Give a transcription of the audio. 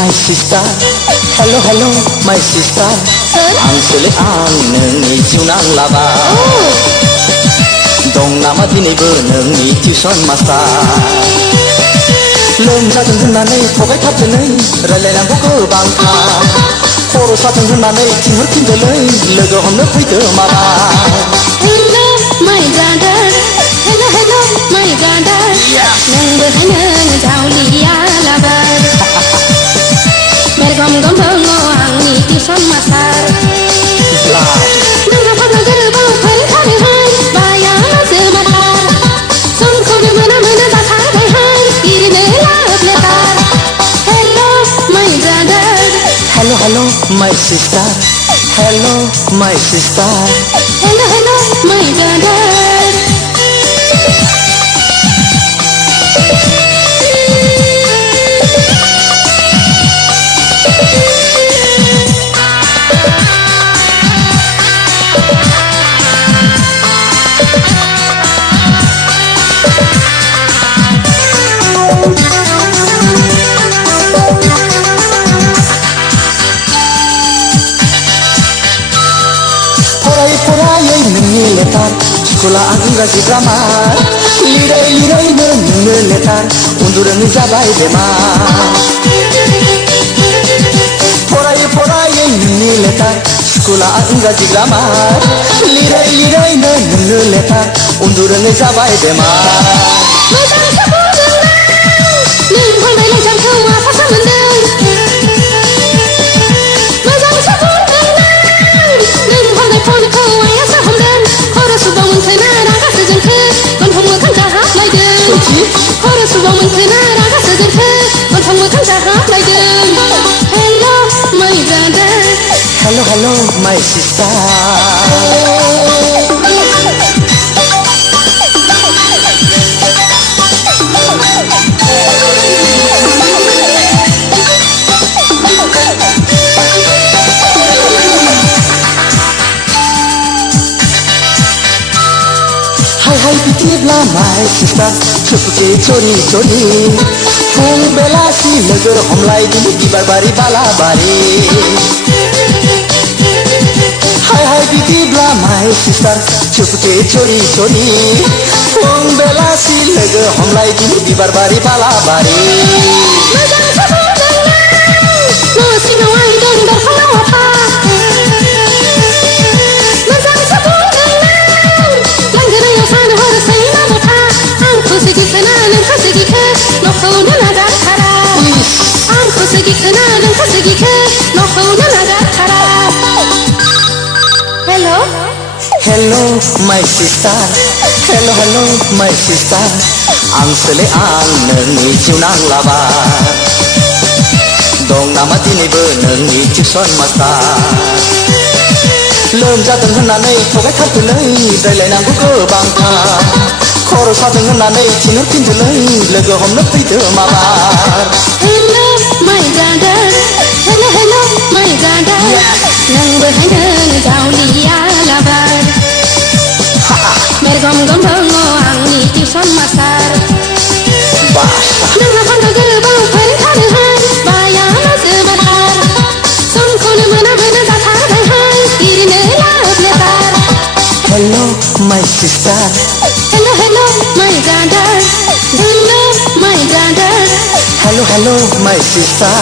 my sister hello hello my sister आं सोले आं नोंनि जिउनां लाबा दं नामा दिनैबो नोंनि टिउसन मास्टार लोमजादों होननानै थगायथारदोलै रायलायनांगौ गोबांथार खर' सादों होननानै थिनहरफिनदोलै लोगो हमनो फैदो माला Hello my brother hello hello my brother नोंबो हायनो जावलिया लाबार बेरगम गम दङ आंनि टिउसन मास्टार नोंहा फाग्ला गोरोबाव फोरोंखानोहाय बाया जोबाथार समखौनो मोना मोना जाथारबायहाय बिरनो लाब later Hello my brother hello hello my sister hello my sister hello hello my brother फरायै नोंनि लेटार स्कुला आं इंराजि ग्रामार लिरै लिरैनो नोंनो लेटार उन्दुरोङै जाबाय बेमार फरायै नोंनि लेटार स्कुला आं इंराजि ग्रामार लिरै लिरैनो नोंनो लेटार उन्दुरोङै जाबाय बेमार मोजांसो बुंदोंना नों फंबाय लाइजामखौ आफासो मोनदों मोजांसो बुंदोंना नों हरनाय फनखौ आइयासो हमदों खर' सुबाव मोनखोना रागासो जोंखो गन्थं मोखां जाहाबलायदों खर' सुबाव मोनखोना रागासो जोंखो गन्थं मोखां जाहाबलायदों Hello my brother hello hello my sister हाय बिदिब्ला my sister सुखुके चोरी चोरी फुं बेलासि लोगो हमलायदों बिबार बारि बालाबारि हाय बिदिब्ला my sister सुखुके चोरी चोरी फुं बेलासि लोगो हमलायदों बिबार बारि बालाबारि मोजांसो बुंदोंना न' सिङाव आइ दं दरखंआव आफा मोजांसो बुंदोंना लांगोनायाव सान हरसै ना बथा आंखौसो गिखोना नोंखौसो गिखो न'खौनो नागारथारा आंखौसो गिखोना नोंखौसो गिखो न'खौनो नागारथारा Hello hello my sister hello hello my sister आं सोले आं नोंनि जिउनां लाबा दं नामा दिनैबो नोंनि टिउसन मास्टार लोमजादों होननानै थगायथारदोलै रायलायनांगौ गोबांथार खर' सादों होननानै थिनहरफिनदोलै लोगो हमनो फैदो माबार Hello my brother hello hello my brother नोंबो हायनो जावलिया लाबार बेरगम गम दङ आंनि टिउसन मास्टार नोंहा फाग्ला गोरोबाव फोरोंखानोहाय बाया जोबाथार समखौनो मोना मोना जाथारबायहाय बिरनो लाब later hello my sister Hello hello my brother hello my brother hello hello my sister